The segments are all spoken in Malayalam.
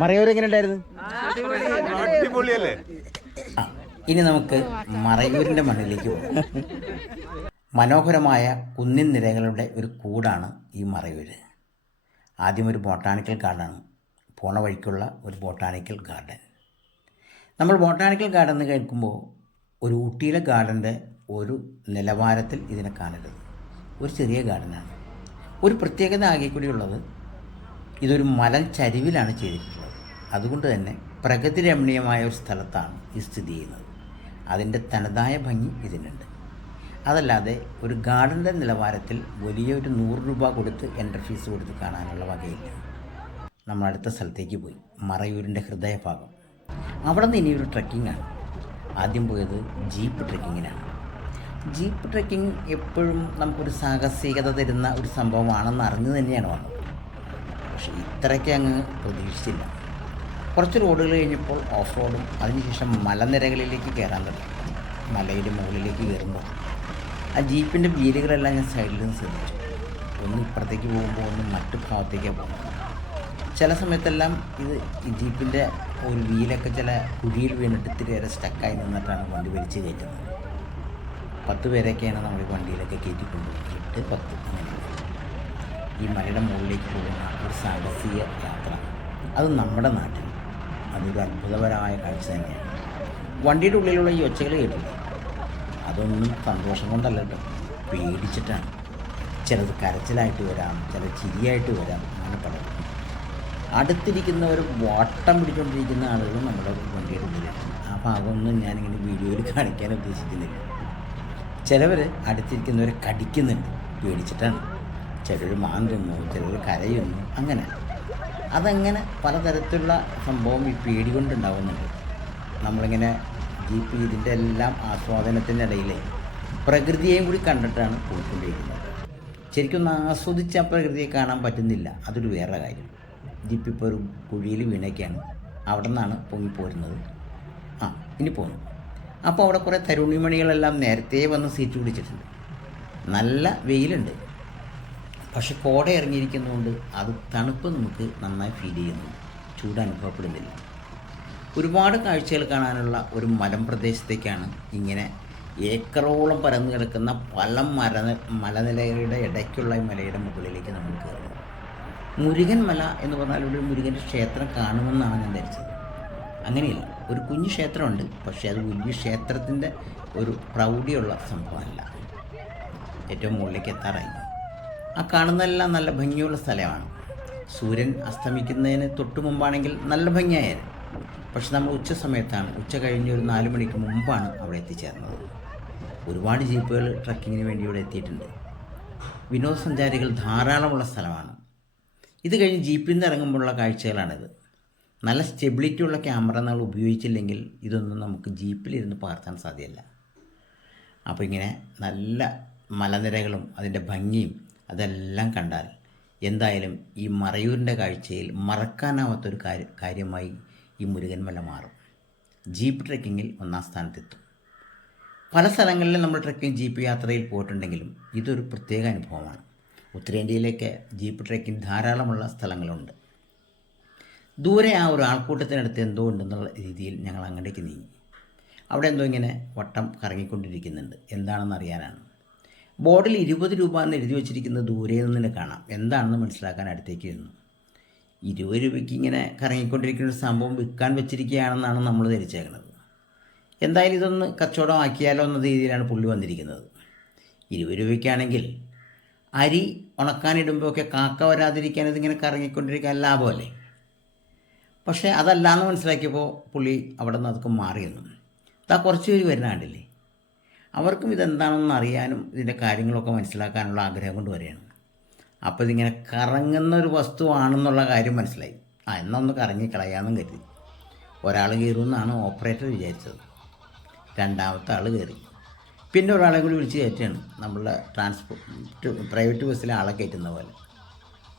മറയൂർ എങ്ങനെ ഉണ്ടായിരുന്നു? അടിപൊളിയല്ലേ? ഇനി നമുക്ക് മറയൂരിന്റെ മണ്ണിലേക്ക് പോകാം. മനോഹരമായ കുന്നിൻ നിരകളുടെ ഒരു കൂടാണ് ഈ മറയൂര്. ആദ്യം ഒരു ബോട്ടാണിക്കൽ ഗാർഡനാണ്. പോണ വഴിക്കുള്ള ഒരു ബോട്ടാണിക്കൽ ഗാർഡൻ. നമ്മൾ ബോട്ടാണിക്കൽ ഗാർഡൻ എന്ന് കേൾക്കുമ്പോൾ ഒരു ഊട്ടിയിലെ ഗാർഡന്റെ ഒരു നിലവാരത്തിൽ ഇതിനെ കാണരുത്. ഒരു ചെറിയ ഗാർഡനാണ്. ഒരു പ്രത്യേകത ആകെ കൂടി ഉള്ളത് ഇതൊരു മലഞ്ചരിവിലാണ് ചെയ്തിട്ടുള്ളത്. അതുകൊണ്ട് തന്നെ പ്രകൃതി രമണീയമായ ഒരു സ്ഥലത്താണ് ഇത് സ്ഥിതി ചെയ്യുന്നത്. അതിന്റെ തനതായ ഭംഗി ഇതിനുണ്ട്. അതല്ലാതെ ഒരു ഗാർഡന്റെ നിലവാരത്തിൽ വലിയൊരു നൂറ് രൂപ കൊടുത്ത് എന്റെ ഫീസ് കൊടുത്ത് കാണാനുള്ള വകയില്ല. നമ്മൾ അടുത്ത സ്ഥലത്തേക്ക് പോയി. മറയൂരിന്റെ ഹൃദയഭാഗം. അവിടെ നിന്ന് ഇനിയൊരു ട്രക്കിങ്ങാണ് ആദ്യം പോയത് ജീപ്പ് ട്രക്കിങ്ങിനാണ് ജീപ്പ് ട്രക്കിംഗ് എപ്പോഴും നമുക്കൊരു സാഹസികത തരുന്ന ഒരു സംഭവമാണെന്ന് അറിഞ്ഞു തന്നെയാണ് വന്നത്. പക്ഷേ ഇത്രയ്ക്ക് അങ്ങ് പ്രതീക്ഷിച്ചില്ല. കുറച്ച് റോഡുകൾ കഴിഞ്ഞപ്പോൾ ഓഫ് റോഡും അതിനുശേഷം മലനിരകളിലേക്ക് കയറാൻ തുടങ്ങി. മലയുടെ മുകളിലേക്ക് കയറുമ്പോൾ ആ ജീപ്പിന്റെ വീലുകളെല്ലാം ഞാൻ സൈഡിൽ നിന്ന് ശ്രദ്ധിച്ചു. ഒന്ന് ഇപ്പുറത്തേക്ക് പോകുമ്പോൾ ഒന്ന് മറ്റു ഭാഗത്തേക്കാണ് പോകുന്നത്. ചില സമയത്തെല്ലാം ഇത് ഈ ജീപ്പിന്റെ ഒരു വീലൊക്കെ ചില കുഴിയിൽ വീണിട്ട് ഇത്തിരി നേരം സ്റ്റക്കായി നിന്നിട്ടാണ് വണ്ടി വലിച്ച് കയറ്റുന്നത്. പത്ത് പേരൊക്കെയാണ് നമ്മൾ വണ്ടിയിലൊക്കെ കയറ്റിക്കൊണ്ട് എട്ട് പത്ത് അങ്ങനെ. ഈ മലയുടെ മുകളിലേക്ക് പോകുന്ന ഒരു സാഹസിക യാത്ര. അത് നമ്മുടെ നാട്ടിൽ അതൊരു അത്ഭുതപരമായ കാഴ്ച തന്നെയാണ്. വണ്ടിയുടെ ഉള്ളിലുള്ള ഈ ഒച്ചകൾ കേട്ടില്ല? അതൊന്നും സന്തോഷം കൊണ്ടല്ല കേട്ടോ. പേടിച്ചിട്ടാണ്. ചിലത് കരച്ചിലായിട്ട് വരാം ചില ചിരിയായിട്ട് വരാം അങ്ങനെ പലതും അടുത്തിരിക്കുന്നവർ വാട്ടം പിടിച്ചുകൊണ്ടിരിക്കുന്ന ആളുകൾ നമ്മുടെ വണ്ടിയുടെ ഉള്ളിലാണ് ആ ഭാഗമൊന്നും ഞാനിങ്ങനെ വീഡിയോയിൽ കാണിക്കാൻ ഉദ്ദേശിക്കുന്നില്ല. ചിലവർ അടുത്തിരിക്കുന്നവരെ കടിക്കുന്നുണ്ട്. പേടിച്ചിട്ടാണ്. ചിലർ മാന്തുന്നു ചിലർ കരയുന്നു അങ്ങനെ. അതങ്ങനെ പലതരത്തിലുള്ള സംഭവം ഈ പേടി കൊണ്ടുണ്ടാവുന്നുണ്ട്. നമ്മളിങ്ങനെ ജീപ്പ് ഇതിന്റെ എല്ലാം ആസ്വാദനത്തിനിടയിലെ പ്രകൃതിയെയും കൂടി കണ്ടിട്ടാണ് പോയിക്കൊണ്ടിരിക്കുന്നത് ശരിക്കും ഒന്ന് ആസ്വദിച്ച് പ്രകൃതിയെ കാണാൻ പറ്റുന്നില്ല. അതൊരു വേറെ കാര്യം. ജീപ്പ് ഇപ്പോൾ ഒരു കുഴിയിൽ വീണൊക്കെയാണ്. അവിടെ നിന്നാണ് പൊങ്ങിപ്പോരുന്നത് ആ ഇനി പോന്നു. അപ്പോൾ അവിടെ കുറേ തരുണിമണികളെല്ലാം നേരത്തെ വന്ന് സീറ്റ് പിടിച്ചിട്ടുണ്ട്. നല്ല വെയിലുണ്ട്. പക്ഷെ കോട ഇറങ്ങിയിരിക്കുന്നതുകൊണ്ട് അത് തണുപ്പ് നമുക്ക് നന്നായി ഫീൽ ചെയ്യുന്നു. ചൂട് അനുഭവപ്പെടുന്നില്ല. ഒരുപാട് കാഴ്ചകൾ കാണാനുള്ള ഒരു മലമ്പ്രദേശത്തേക്കാണ് ഇങ്ങനെ ഏക്കറോളം പരന്നു കിടക്കുന്ന പല മര മലനിലകളുടെ ഇടയ്ക്കുള്ള മലയുടെ മുകളിലേക്ക് നമ്മൾ കയറുന്നത് മുരുകൻ മല എന്ന് പറഞ്ഞാൽ ഇവിടെ മുരുകന്റെ ക്ഷേത്രം കാണുമെന്നാണ് ഞാൻ ധരിച്ചത്. അങ്ങനെയില്ല ഒരു കുഞ്ഞു ക്ഷേത്രമുണ്ട് പക്ഷേ അത് വലിയ ക്ഷേത്രത്തിന്റെ ഒരു പ്രൗഢിയുള്ള സംഭവമല്ല. ഏറ്റവും മുകളിലേക്ക് എത്താറായി. ആ കാണുന്നതെല്ലാം നല്ല ഭംഗിയുള്ള സ്ഥലമാണ്. സൂര്യൻ അസ്തമിക്കുന്നതിന് തൊട്ട് മുമ്പാണെങ്കിൽ നല്ല ഭംഗിയായിരുന്നു. പക്ഷെ നമ്മൾ ഉച്ച സമയത്താണ് ഉച്ച കഴിഞ്ഞ് ഒരു നാല് മണിക്ക് മുമ്പാണ് അവിടെ എത്തിച്ചേർന്നത്. ഒരുപാട് ജീപ്പുകൾ ട്രക്കിങ്ങിന് വേണ്ടി ഇവിടെ എത്തിയിട്ടുണ്ട്. വിനോദസഞ്ചാരികൾ ധാരാളമുള്ള സ്ഥലമാണ്. ഇത് കഴിഞ്ഞ് ജീപ്പിൽ നിന്ന് ഇറങ്ങുമ്പോഴുള്ള കാഴ്ചകളാണിത്. നല്ല സ്റ്റെബിലിറ്റി ഉള്ള ക്യാമറ നമ്മൾ ഉപയോഗിച്ചില്ലെങ്കിൽ ഇതൊന്നും നമുക്ക് ജീപ്പിലിരുന്ന് പകർത്താൻ സാധ്യമല്ല. അപ്പോൾ ഇങ്ങനെ നല്ല മലനിരകളും അതിന്റെ ഭംഗിയും അതെല്ലാം കണ്ടാൽ എന്തായാലും ഈ മറയൂരിന്റെ കാഴ്ചയിൽ മറക്കാനാവാത്തൊരു കാര്യ കാര്യമായി ഈ മുരുകൻമല മാറും. ജീപ്പ് ട്രെക്കിങ്ങിൽ ഒന്നാം സ്ഥാനത്തെത്തും. പല സ്ഥലങ്ങളിലും നമ്മൾ ട്രെക്കിംഗ് ജീപ്പ് യാത്രയിൽ പോയിട്ടുണ്ടെങ്കിലും ഇതൊരു പ്രത്യേക അനുഭവമാണ്. ഉത്തരേന്ത്യയിലേക്ക് ജീപ്പ് ട്രെക്കിംഗ് ധാരാളമുള്ള സ്ഥലങ്ങളുണ്ട്. ദൂരെ ആ ഒരു ആൾക്കൂട്ടത്തിനടുത്ത് എന്തോ ഉണ്ടെന്നുള്ള രീതിയിൽ ഞങ്ങൾ അങ്ങോട്ടേക്ക് നീങ്ങി. അവിടെ എന്തോ ഇങ്ങനെ വട്ടം കറങ്ങിക്കൊണ്ടിരിക്കുന്നുണ്ട്. എന്താണെന്ന് അറിയാനാണ്. ബോർഡിൽ ഇരുപത് രൂപ എന്ന് എഴുതി വെച്ചിരിക്കുന്ന ദൂരെ നിന്ന് തന്നെ കാണാം. എന്താണെന്ന് മനസ്സിലാക്കാൻ അടുത്തേക്ക് വരുന്നു. ഇരുപത് രൂപയ്ക്ക് ഇങ്ങനെ കറങ്ങിക്കൊണ്ടിരിക്കുന്ന ഒരു സംഭവം വിൽക്കാൻ വെച്ചിരിക്കുകയാണെന്നാണ് നമ്മൾ ധരിച്ചേക്കുന്നത്. എന്തായാലും ഇതൊന്ന് കച്ചവടം ആക്കിയാലോ എന്ന രീതിയിലാണ് പുള്ളി വന്നിരിക്കുന്നത്. ഇരുപത് രൂപയ്ക്കാണെങ്കിൽ അരി ഉണക്കാനിടുമ്പോഴൊക്കെ കാക്ക വരാതിരിക്കാൻ ഇതിങ്ങനെ കറങ്ങിക്കൊണ്ടിരിക്കാൻ ലാഭമല്ലേ? പക്ഷേ അതല്ല എന്ന് മനസ്സിലാക്കിയപ്പോൾ പുള്ളി അവിടെ നിന്ന് അതൊക്കെ മാറിയെന്നു. ഇതാ കുറച്ച് പേര് വരുന്ന കണ്ടില്ലേ? അവർക്കും ഇതെന്താണെന്ന് അറിയാനും ഇതിന്റെ കാര്യങ്ങളൊക്കെ മനസ്സിലാക്കാനുള്ള ആഗ്രഹം കൊണ്ട് വരികയാണ്. അപ്പോൾ ഇതിങ്ങനെ കറങ്ങുന്ന ഒരു വസ്തുവാണെന്നുള്ള കാര്യം മനസ്സിലായി. ആ എന്നാൽ ഒന്ന് കറങ്ങി കളയാമെന്നും കരുതി. ഒരാൾ കയറുമെന്നാണ് ഓപ്പറേറ്റർ വിചാരിച്ചത്. രണ്ടാമത്തെ ആൾ കയറി. പിന്നെ ഒരാളെ കൂടി വിളിച്ച് കയറ്റുകയാണ്. നമ്മളുടെ ട്രാൻസ്പോർട്ട് പ്രൈവറ്റ് ബസ്സിലെ ആളെ കയറ്റുന്ന പോലെ.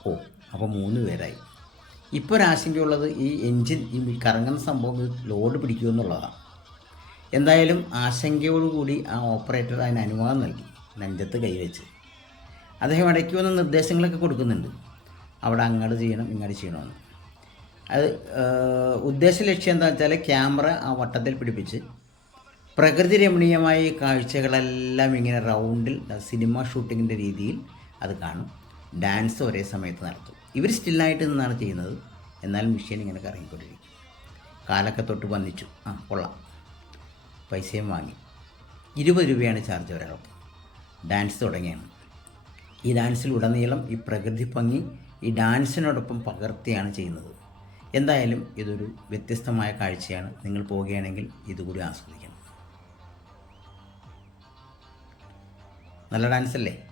ഓ അപ്പോൾ മൂന്ന് പേരായി. ഇപ്പോൾ ഒരാശങ്കയുള്ളത് ഈ എൻജിൻ ഈ കറങ്ങുന്ന സംഭവം ലോഡ് പിടിക്കുമെന്നുള്ളതാണ്. എന്തായാലും ആശങ്കയോടുകൂടി ആ ഓപ്പറേറ്റർ അതിന് അനുവാദം നൽകി നെഞ്ചത്ത് കൈവച്ച്. അദ്ദേഹം ഇടയ്ക്ക് വന്ന നിർദ്ദേശങ്ങളൊക്കെ കൊടുക്കുന്നുണ്ട്. അവിടെ അങ്ങോട്ട് ചെയ്യണം ഇങ്ങോട്ട് ചെയ്യണമെന്ന്. അത് ഉദ്ദേശ ലക്ഷ്യം എന്താ വെച്ചാൽ ക്യാമറ ആ വട്ടത്തിൽ പിടിപ്പിച്ച് പ്രകൃതി രമണീയമായ കാഴ്ചകളെല്ലാം ഇങ്ങനെ റൗണ്ടിൽ സിനിമ ഷൂട്ടിങ്ങിന്റെ രീതിയിൽ അത് കാണും. ഡാൻസ് ഒരേ സമയത്ത് നടത്തും. ഇവർ സ്റ്റില്ലായിട്ട് നിന്നാണ് ചെയ്യുന്നത്. എന്നാൽ മെഷീൻ ഇങ്ങനെ കറങ്ങിക്കൊണ്ടിരിക്കും. കാലൊക്കെ തൊട്ട് വന്നിച്ചു. ആ കൊള്ളാം. പൈസയും വാങ്ങി. ഇരുപത് രൂപയാണ് ചാർജ് ഒരാൾക്ക്. ഡാൻസ് തുടങ്ങിയാണ്. ഈ ഡാൻസിലുടനീളം ഈ പ്രകൃതി ഭംഗി ഈ ഡാൻസിനോടൊപ്പം പകർത്തിയാണ് ചെയ്യുന്നത്. എന്തായാലും ഇതൊരു വ്യത്യസ്തമായ കാഴ്ചയാണ്. നിങ്ങൾ പോവുകയാണെങ്കിൽ ഇതുകൂടി ആസ്വദിക്കണം. നല്ല ഡാൻസ് അല്ലേ?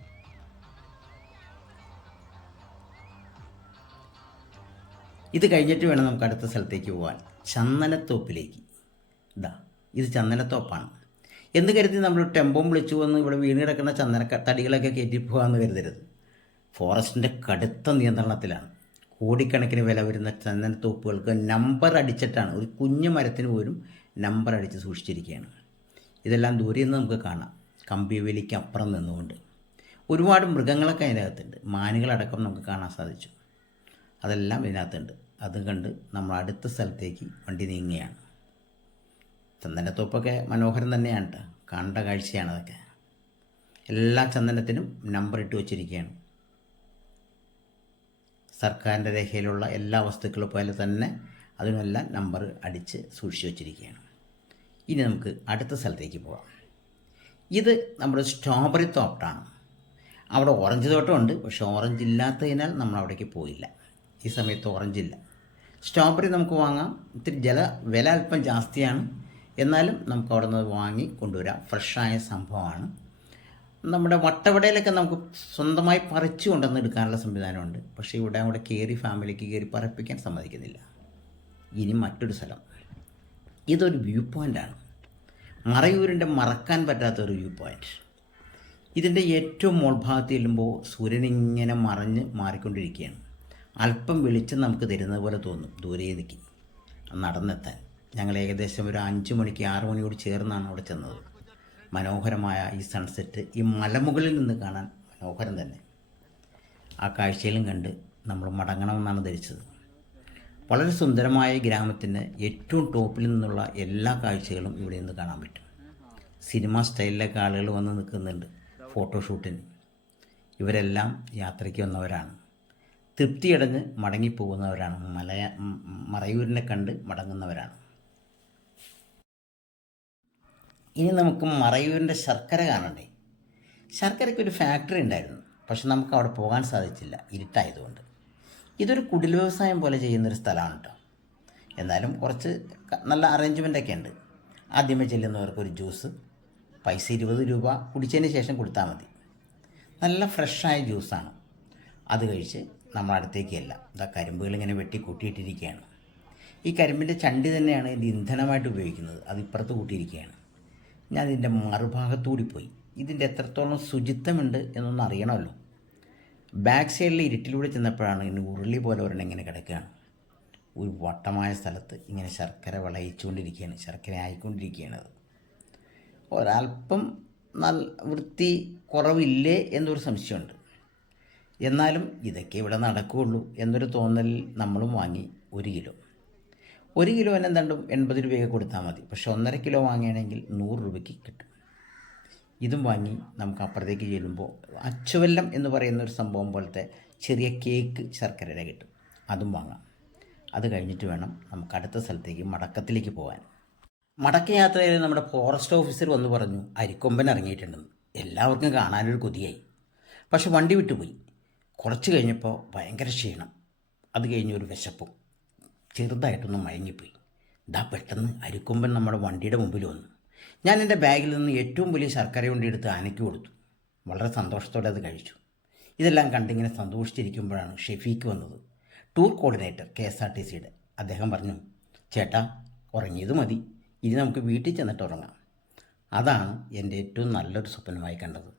ഇത് കഴിഞ്ഞിട്ട് വേണം നമുക്ക് അടുത്ത സ്ഥലത്തേക്ക് പോകാൻ ചന്ദനത്തോപ്പിലേക്ക്. ഇതാ ഇത് ചന്ദനത്തോപ്പാണ്. എന്ന് കരുതി നമ്മൾ ടെമ്പം വിളിച്ചു വന്ന് ഇവിടെ വീണ് കിടക്കുന്ന ചന്ദന തടികളൊക്കെ കയറ്റി പോകാമെന്ന് കരുതരുത്. ഫോറസ്റ്റിന്റെ കടുത്ത നിയന്ത്രണത്തിലാണ്. കോടിക്കണക്കിന് വില വരുന്ന ചന്ദനത്തോപ്പുകൾക്ക് നമ്പർ അടിച്ചിട്ടാണ്. ഒരു കുഞ്ഞു മരത്തിന് പോലും നമ്പർ അടിച്ച് സൂക്ഷിച്ചിരിക്കുകയാണ്. ഇതെല്ലാം ദൂരെ നിന്ന് നമുക്ക് കാണാം. കമ്പിവേലിക്ക് അപ്പുറം നിന്നുകൊണ്ട്. ഒരുപാട് മൃഗങ്ങളൊക്കെ അതിനകത്തുണ്ട്. മാനുകളടക്കം നമുക്ക് കാണാൻ സാധിച്ചു. അതെല്ലാം ഇതിനകത്തുണ്ട്. അത് കണ്ട് നമ്മൾ അടുത്ത സ്ഥലത്തേക്ക് വണ്ടി നീങ്ങുകയാണ്. ചന്ദനത്തോപ്പൊക്കെ മനോഹരം തന്നെയാണ് കേട്ടോ കണ്ട കാഴ്ചയാണ് അതൊക്കെ. എല്ലാ ചന്ദനത്തിനും നമ്പർ ഇട്ട് വച്ചിരിക്കുകയാണ്. സർക്കാരിന്റെ രേഖയിലുള്ള എല്ലാ വസ്തുക്കളും പോലെ തന്നെ അതിനെല്ലാം നമ്പർ അടിച്ച് സൂക്ഷിച്ചു വച്ചിരിക്കുകയാണ്. ഇനി നമുക്ക് അടുത്ത സ്ഥലത്തേക്ക് പോകാം ഇത് നമ്മുടെ സ്ട്രോബെറി തോട്ടാണ്. അവിടെ ഓറഞ്ച് തോട്ടമുണ്ട്. പക്ഷേ ഓറഞ്ച് ഇല്ലാത്തതിനാൽ നമ്മൾ അവിടേക്ക് പോയില്ല. ഈ സമയത്ത് ഓറഞ്ച് ഇല്ല. സ്ട്രോബെറി നമുക്ക് വാങ്ങാം. ഇത്തിരി ജല വില അല്പം ജാസ്തിയാണ്. എന്നാലും നമുക്ക് അവിടെ നിന്ന് വാങ്ങി കൊണ്ടുവരാം. ഫ്രഷായ സംഭവമാണ്. നമ്മുടെ വട്ടവടയിലൊക്കെ നമുക്ക് സ്വന്തമായി പറിച്ചു കൊണ്ടുവന്ന് എടുക്കാനുള്ള സംവിധാനമുണ്ട്. പക്ഷേ ഇവിടെ അവിടെ കയറി ഫാമിലിക്ക് കയറി പറപ്പിക്കാൻ സമ്മതിക്കുന്നില്ല. ഇനി മറ്റൊരു സ്ഥലം. ഇതൊരു വ്യൂ പോയിന്റാണ് മറയൂരിന്റെ മറക്കാൻ പറ്റാത്ത ഒരു വ്യൂ പോയിന്റ് ഇതിന്റെ ഏറ്റവും മുൾഭാഗത്ത് ചെല്ലുമ്പോൾ സൂര്യൻ ഇങ്ങനെ മറഞ്ഞ് മാറിക്കൊണ്ടിരിക്കുകയാണ്. അല്പം വെളിച്ചം നമുക്ക് തരുന്നത് പോലെ തോന്നും. ദൂരെ നിൽക്കി നടന്നെത്താൻ. ഞങ്ങൾ ഏകദേശം ഒരു അഞ്ച് മണിക്ക് ആറ് മണിയോട് ചേർന്നാണ് അവിടെ ചെന്നത്. മനോഹരമായ ഈ സൺസെറ്റ് ഈ മലമുകളിൽ നിന്ന് കാണാൻ മനോഹരം തന്നെ. ആ കാഴ്ചയിലും കണ്ട് നമ്മൾ മടങ്ങണമെന്നാണ് ധരിച്ചത്. വളരെ സുന്ദരമായ ഗ്രാമത്തിന്റെ ഏറ്റവും ടോപ്പിൽ നിന്നുള്ള എല്ലാ കാഴ്ചകളും ഇവിടെ നിന്ന് കാണാൻ പറ്റും. സിനിമ സ്റ്റൈലിലൊക്കെ ആളുകൾ വന്ന് നിൽക്കുന്നുണ്ട് ഫോട്ടോഷൂട്ടിന്. ഇവരെല്ലാം യാത്രയ്ക്ക് വന്നവരാണ്. തൃപ്തിയടഞ്ഞ് മടങ്ങിപ്പോകുന്നവരാണ്. മലയ മറയൂരിനെ കണ്ട് മടങ്ങുന്നവരാണ്. ഇനി നമുക്ക് മറയൂരിന്റെ ശർക്കര കാണണ്ടേ? ശർക്കരയ്ക്ക് ഒരു ഫാക്ടറി ഉണ്ടായിരുന്നു. പക്ഷെ നമുക്ക് അവിടെ പോകാൻ സാധിച്ചില്ല. ഇരുട്ടായതുകൊണ്ട്. ഇതൊരു കുടിൽ വ്യവസായം പോലെ ചെയ്യുന്നൊരു സ്ഥലമാണ് കേട്ടോ എന്നാലും കുറച്ച് നല്ല അറേഞ്ച്മെന്റ് ഒക്കെ ഉണ്ട്. ആദ്യമേ ചെല്ലുന്നവർക്ക് ഒരു ജ്യൂസ് പൈസ ഇരുപത് രൂപ കുടിച്ചതിന് ശേഷം കൊടുത്താൽ മതി. നല്ല ഫ്രഷായ ജ്യൂസാണ് അത് കഴിച്ച് നമ്മൾ അടുത്തേക്കല്ല ഇതാ കരിമ്പുകൾ ഇങ്ങനെ വെട്ടി കൂട്ടിയിട്ടിരിക്കുകയാണ്. ഈ കരിമ്പിന്റെ ചണ്ടി തന്നെയാണ് ഇതിന്റെ ഇന്ധനമായിട്ട് ഉപയോഗിക്കുന്നത്. അത് ഇപ്പുറത്ത് കൂട്ടിയിരിക്കുകയാണ്. ഞാൻ ഇതിന്റെ മറുഭാഗത്തുകൂടി പോയി ഇതിന്റെ എത്രത്തോളം ശുചിത്വമുണ്ട് എന്നൊന്ന് അറിയണമല്ലോ. ബാക്ക് സൈഡിൽ ഇരുട്ടിലൂടെ ചെന്നപ്പോഴാണ് ഇങ്ങനെ ഉരുളി പോലെ ഒരെണ്ണം ഇങ്ങനെ കിടക്കുകയാണ്. ഒരു വട്ടമായ സ്ഥലത്ത് ഇങ്ങനെ ശർക്കര വിളയിച്ചുകൊണ്ടിരിക്കുകയാണ് ശർക്കര ആയിക്കൊണ്ടിരിക്കുകയാണ് അത്. ഒരല്പം നല്ല വൃത്തി കുറവില്ലേ എന്നൊരു സംശയമുണ്ട്. എന്നാലും ഇതൊക്കെ ഇവിടെ നടക്കുകയുള്ളൂ എന്നൊരു തോന്നലിൽ നമ്മളും വാങ്ങി ഒരു കിലോ. ഒരു കിലോന് എന്താണ്ടും എൺപത് രൂപയൊക്കെ കൊടുത്താൽ മതി. പക്ഷെ ഒന്നര കിലോ വാങ്ങുകയാണെങ്കിൽ നൂറ് രൂപയ്ക്ക് കിട്ടും. ഇതും വാങ്ങി നമുക്ക് അപ്പുറത്തേക്ക് ചെല്ലുമ്പോൾ അച്ചുവെല്ലം എന്ന് പറയുന്ന ഒരു സംഭവം പോലത്തെ ചെറിയ കേക്ക് ശർക്കരയുടെ കിട്ടും. അതും വാങ്ങാം. അത് കഴിഞ്ഞിട്ട് വേണം നമുക്ക് അടുത്ത സ്ഥലത്തേക്ക് മടക്കത്തിലേക്ക് പോകാൻ. മടക്ക യാത്രയിൽ നമ്മുടെ ഫോറസ്റ്റ് ഓഫീസർ വന്ന് പറഞ്ഞു അരിക്കൊമ്പൻ ഇറങ്ങിയിട്ടുണ്ടെന്ന് എല്ലാവർക്കും കാണാനൊരു കൊതിയായി. പക്ഷെ വണ്ടി വിട്ടുപോയി. കുറച്ച് കഴിഞ്ഞപ്പോൾ ഭയങ്കര ക്ഷീണം. അത് കഴിഞ്ഞൊരു വിശപ്പും. ചെറുതായിട്ടൊന്ന് മയങ്ങിപ്പോയി. ദാ പെട്ടെന്ന് അരിക്കൊമ്പൻ നമ്മുടെ വണ്ടിയുടെ മുമ്പിൽ വന്നു. ഞാൻ എന്റെ ബാഗിൽ നിന്ന് ഏറ്റവും വലിയ ശർക്കര കൊണ്ട് എടുത്ത് ആനയ്ക്ക് കൊടുത്തു. വളരെ സന്തോഷത്തോടെ അത് കഴിച്ചു. ഇതെല്ലാം കണ്ടിങ്ങനെ സന്തോഷിച്ചിരിക്കുമ്പോഴാണ് ഷെഫീക്ക് വന്നത്. Tour coordinator K S R T സിയുടെ. അദ്ദേഹം പറഞ്ഞു ചേട്ടാ ഉറങ്ങിയത് മതി. ഇനി നമുക്ക് വീട്ടിൽ ചെന്നിട്ട് ഉറങ്ങാം. അതാണ് എന്റെ ഏറ്റവും നല്ലൊരു സ്വപ്നമായി കണ്ടത്.